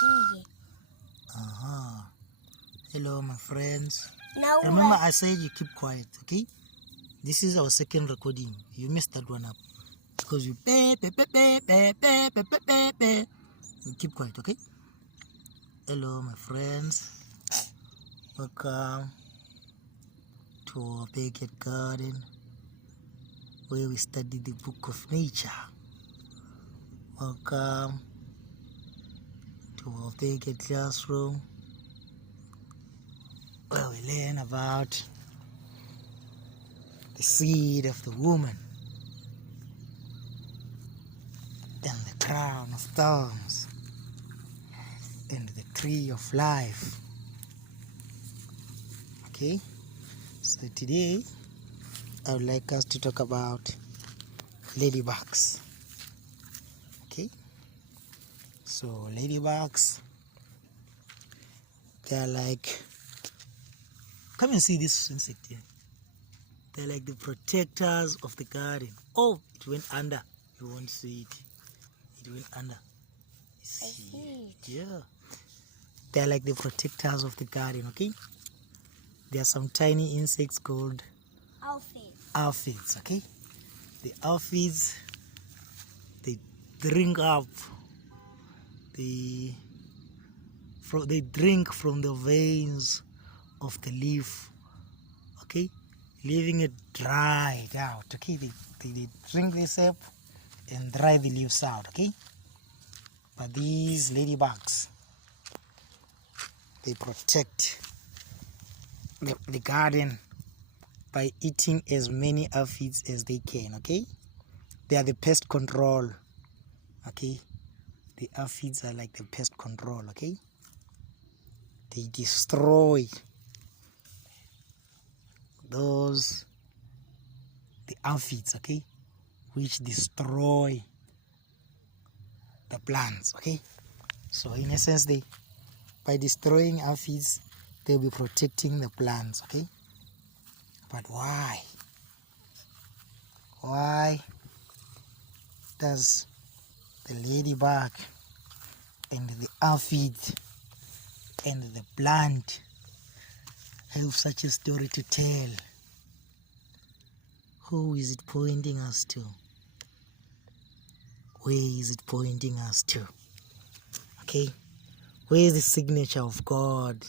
see. Hello, my friends. Now Remember, I said you keep quiet, okay? This is our second recording. You messed that one up because you You keep quiet, okay? Hello, my friends. Welcome to our backyard garden where we study the book of nature. Welcome to our backyard classroom where we learn about the seed of the woman and the crown of thorns and the tree of life. Okay, so today I would like us to talk about ladybugs. Okay, so ladybugs, they are like, come and see this insect here. They're like the protectors of the garden. Oh, it went under. You won't see it. It went under. I see it. Yeah. They're like the protectors of the garden, okay? There are some tiny insects called aphids, okay? The aphids, they drink from the veins of the leaf, okay? Leaving it dried out, okay? They drink this up and dry the leaves out, okay? But these ladybugs, they protect the garden by eating as many aphids as they can, okay? They are the pest control, okay? The aphids are like the pest control, okay? They destroy the aphids, okay? Which destroy the plants, okay? So in essence, by destroying aphids, they'll be protecting the plants, okay? But why? Why does the ladybug and the aphid and the plant have such a story to tell? Who is it pointing us to? Where is it pointing us to? Okay? Where is the signature of God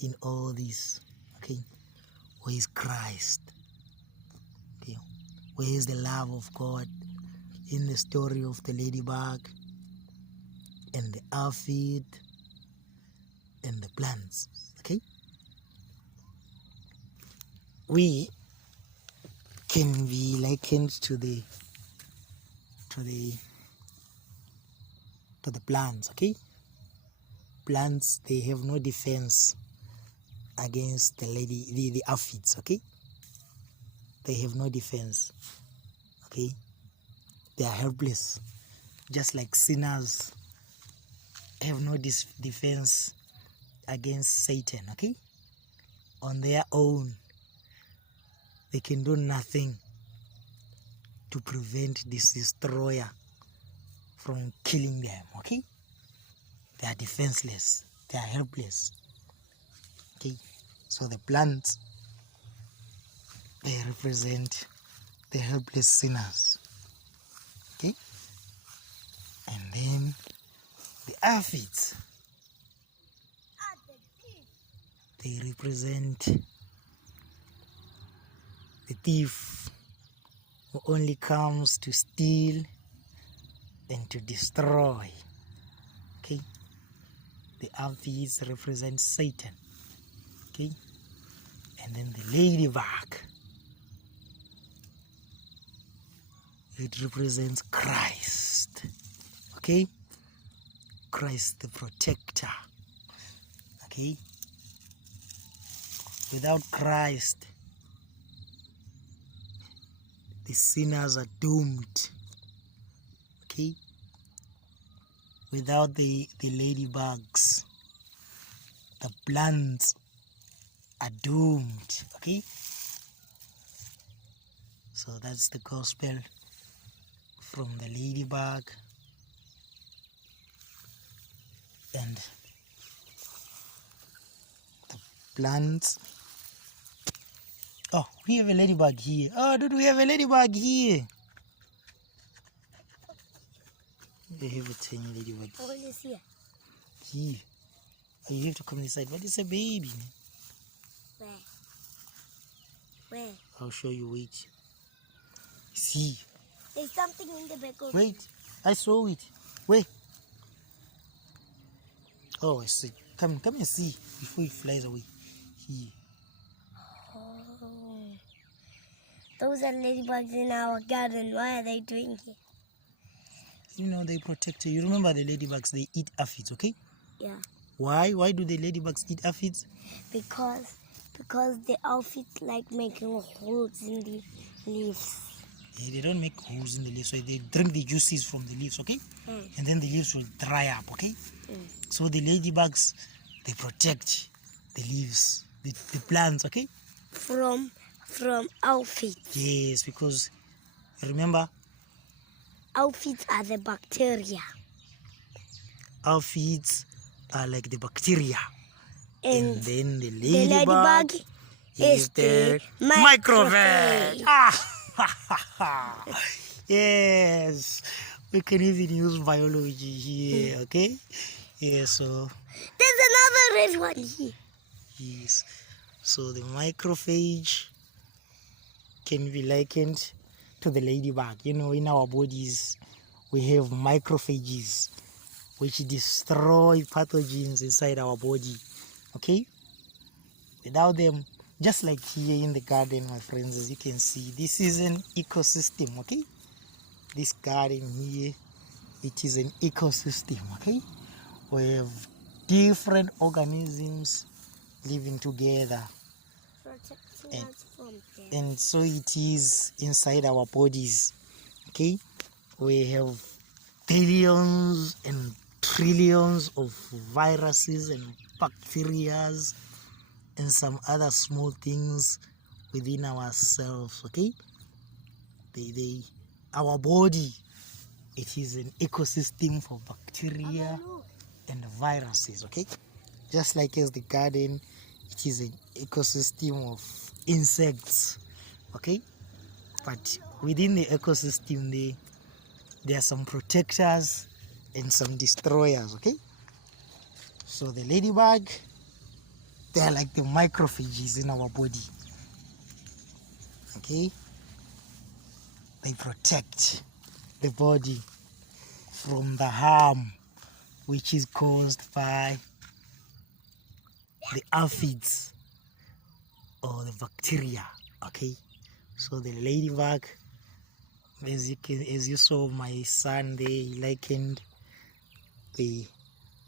in all this? Okay? Where is Christ? Okay? Where is the love of God in the story of the ladybug and the aphid and the plants? Okay? We can be likened to the plants, okay? Plants, they have no defense against the aphids, okay? They have no defense, okay? They are helpless, just like sinners have no defense against Satan, okay? On their own, they can do nothing to prevent this destroyer from killing them, okay? They are defenseless, they are helpless, okay? So the plants, they represent the helpless sinners, okay? And then the aphids, they represent the thief who only comes to steal and to destroy, okay? The aphids represent Satan, okay? And then the ladybug, it represents Christ, okay? Christ the protector, okay? Without Christ, the sinners are doomed, okay? Without the ladybugs, the plants are doomed, okay? So that's the gospel from the ladybug and the plants. Oh, we have a ladybug here. Oh, dude, we have a ladybug here. We have a tiny ladybug. Oh, it's here. Here. Oh, you have to come this side, but it's a baby. Where? Where? I'll show you. Wait. See. There's something in the back of Wait. I saw it. Wait. Oh, I see. Come and see before it flies away. Here. Oh. Those are ladybugs in our garden. Why are they doing here? You know, they protect you. You remember the ladybugs, they eat aphids, okay? Yeah. Why? Why do the ladybugs eat aphids? Because the aphids like making holes in the leaves. Yeah, they don't make holes in the leaves, so they drink the juices from the leaves, okay? And then the leaves will dry up, okay? So the ladybugs, they protect the leaves, the plants, okay? From aphids. Yes, because remember, Aphids are the bacteria. aphids are like the bacteria. And then the the ladybug is the microphage. Yes, we can even use biology here, okay? Yeah, so there's another red one here. yes, so the microphage can be likened to the ladybug. You know, in our bodies we have microphages which destroy pathogens inside our body, okay? Without them, just like here in the garden, my friends, as you can see, this is an ecosystem, okay? This garden here, it is an ecosystem, okay? We have different organisms living together. Protecting us from them. And so it is inside our bodies, okay? We have billions and trillions of viruses and bacteria and some other small things within ourselves, okay? Our body, it is an ecosystem for bacteria and viruses, okay? Just like as the garden, it is an ecosystem of insects, okay? But within the ecosystem, there are some protectors and some destroyers, okay? So the ladybug, they are like the microphages in our body, okay? They protect the body from the harm which is caused by the aphids or the bacteria, okay? So the ladybug, as you saw my son there, he likened the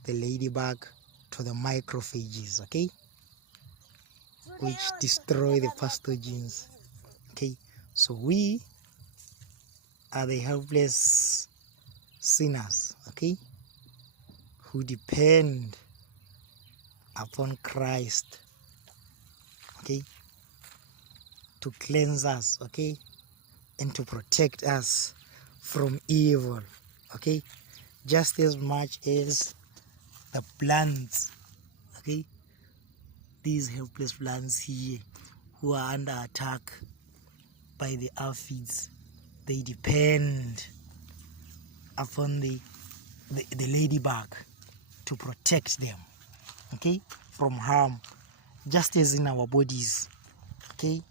ladybug to the microphages, okay, which destroy the pathogens, okay? So we are the helpless sinners, okay, who depend upon Christ, okay, to cleanse us, okay, and to protect us from evil, okay, just as much as the plants, okay, these helpless plants here who are under attack by the aphids, they depend upon the ladybug to protect them, okay, from harm, just as in our bodies, okay,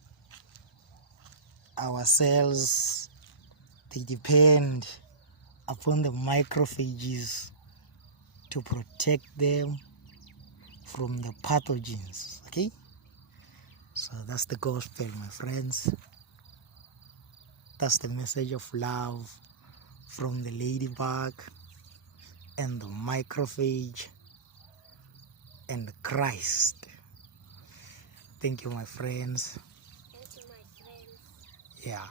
our cells, they depend upon the microphages to protect them from the pathogens, okay? So that's the gospel, my friends. That's the message of love from the ladybug and the microphage and Christ. Thank you, my friends. Thank you, my friends. Yeah.